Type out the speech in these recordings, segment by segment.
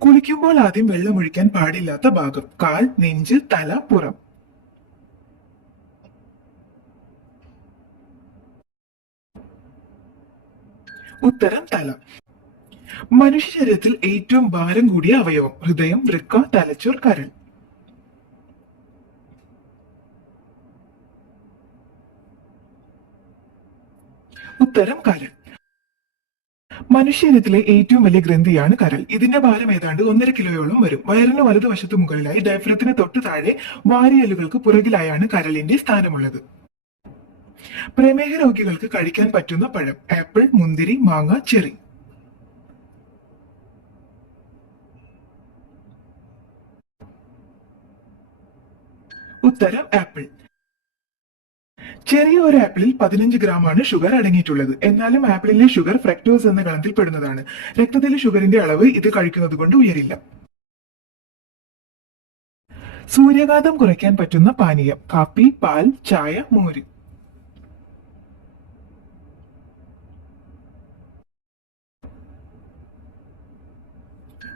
കുളിക്കുമ്പോൾ ആദ്യം വെള്ളമൊഴിക്കാൻ പാടില്ലാത്ത ഭാഗം: കാൽ, നെഞ്ച്, തല, പുറം. ഉത്തരം തല. മനുഷ്യ ശരീരത്തിൽ ഏറ്റവും ഭാരം കൂടിയ അവയവം: ഹൃദയം, വൃക്ക, തലച്ചോർ, കരൾ. ഉത്തരം കരൾ. മനുഷ്യരത്തിലെ ഏറ്റവും വലിയ ഗ്രന്ഥിയാണ് കരൾ. ഇതിന്റെ ഭാരം ഏതാണ്ട് 1.5 കിലോയോളം വരും. വയറിന് വലതുവശത്ത് മുകളിലായി ഡയഫ്രത്തിന് തൊട്ടു താഴെ വാരിയലുകൾക്ക് പുറകിലായാണ് കരളിന്റെ സ്ഥാനമുള്ളത്. പ്രമേഹ രോഗികൾക്ക് കഴിക്കാൻ പറ്റുന്ന പഴം: ആപ്പിൾ, മുന്തിരി, മാങ്ങ, ചെറി. ഉത്തരം ആപ്പിൾ. ചെറിയ ഒരു ആപ്പിളിൽ 15 ഗ്രാമാണ് ഷുഗർ അടങ്ങിയിട്ടുള്ളത്. എന്നാലും ആപ്പിളിലെ ഷുഗർ ഫ്രക്ടോസ് എന്ന ഗണത്തിൽ പെടുന്നതാണ്. രക്തത്തിലെ ഷുഗറിന്റെ അളവ് ഇത് കഴിക്കുന്നത് കൊണ്ട് ഉയരില്ല. സൂര്യാഘാതം കുറയ്ക്കാൻ പറ്റുന്ന പാനീയം: കാപ്പി, പാൽ, ചായ, മോര്.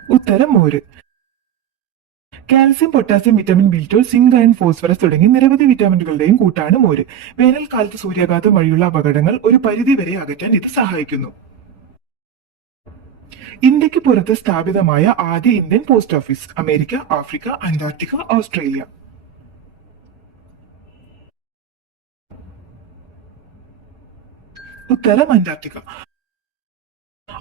ഉത്തരം മോര്. കാൽസ്യം, പൊട്ടാസ്യം, വിറ്റമിൻ ബി12, സിങ്ക്, അയൺ, ഫോസ്ഫറസ് തുടങ്ങി നിരവധി വിറ്റാമിനുകളുടെയും കൂട്ടാണ് മോര്. വേനൽക്കാലത്ത് സൂര്യാഘാതം വഴിയുള്ള അപകടങ്ങൾ ഒരു പരിധി വരെ അകറ്റാൻ ഇത് സഹായിക്കുന്നു. ഇന്ത്യക്ക് പുറത്ത് സ്ഥാപിതമായ ആദ്യ Indian post office: America, Africa, Antarctica, Australia. ഉത്തരം അന്റാർട്ടിക്ക.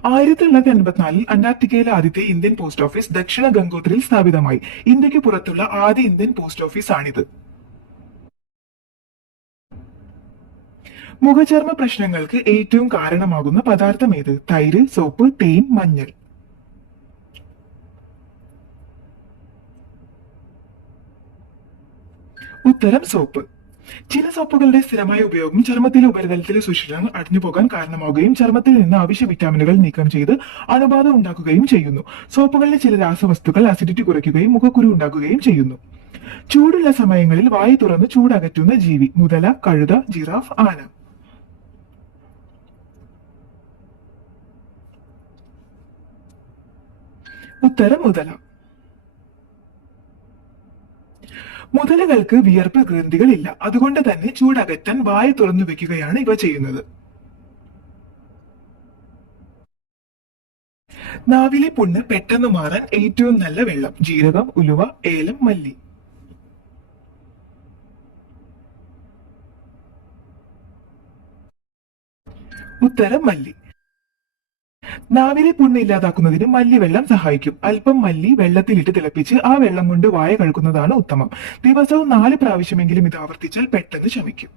1984 അന്റാർട്ടിക്കയിലെ ആദ്യത്തെ ഇന്ത്യൻ പോസ്റ്റ് ഓഫീസ് ദക്ഷിണ ഗംഗോത്രിയിൽ സ്ഥാപിതമായി. ഇന്ത്യക്ക് പുറത്തുള്ള ആദ്യ ഇന്ത്യൻ പോസ്റ്റ് ഓഫീസ് ആണിത്. മുഖചർമ്മ പ്രശ്നങ്ങൾക്ക് ഏറ്റവും കാരണമാകുന്ന പദാർത്ഥം ഏത്? തൈര്, സോപ്പ്, തേൻ, മഞ്ഞൾ. ഉത്തരം സോപ്പ്. ചില സോപ്പുകളുടെ സ്ഥിരമായ ഉപയോഗം ചർമ്മത്തിലെ ഉപരിതലത്തിലെ സുഷിരങ്ങൾ അടിഞ്ഞുപോകാൻ കാരണമാവുകയും ചർമ്മത്തിൽ നിന്ന് അവശ്യ വിറ്റാമിനുകൾ നീക്കം ചെയ്ത് അണുബാധ ഉണ്ടാക്കുകയും ചെയ്യുന്നു. സോപ്പുകളിലെ ചില രാസവസ്തുക്കൾ അസിഡിറ്റി കുറയ്ക്കുകയും മുഖക്കുരു ഉണ്ടാക്കുകയും ചെയ്യുന്നു. ചൂടുള്ള സമയങ്ങളിൽ വായു തുറന്ന് ചൂടകറ്റുന്ന ജീവി: മുതല, കഴുത, ജിറാഫ്, ആന. ഉത്തരം മുതല. മുതലകൾക്ക് വിയർപ്പ് ഗ്രന്ഥികളില്ല. അതുകൊണ്ട് തന്നെ ചൂടകറ്റാൻ വായ തുറന്നു വെക്കുകയാണ് ഇവ ചെയ്യുന്നത്. നാവിലെ പുണ്ണ് പെട്ടെന്ന് മാറാൻ ഏറ്റവും നല്ല വെള്ളം: ജീരകം, ഉലുവ, ഏലം, മല്ലി. ഉത്തരം മല്ലി. നാവിലെ പുണ്ണ് ഇല്ലാതാക്കുന്നതിന് മല്ലിവെള്ളം സഹായിക്കും. അല്പം മല്ലി വെള്ളത്തിലിട്ട് തിളപ്പിച്ച് ആ വെള്ളം കൊണ്ട് വായ കഴുകുന്നതാണ് ഉത്തമം. ദിവസവും 4 പ്രാവശ്യമെങ്കിലും ഇത് ആവർത്തിച്ചാൽ പെട്ടെന്ന് ശമിക്കും.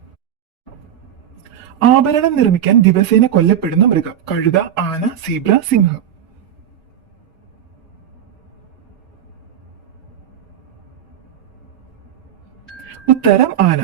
ആഭരണം നിർമ്മിക്കാൻ ദിവസേന കൊല്ലപ്പെടുന്ന മൃഗം: കഴുത, ആന, സീബ്ര, സിംഹം. ഉത്തരം ആന.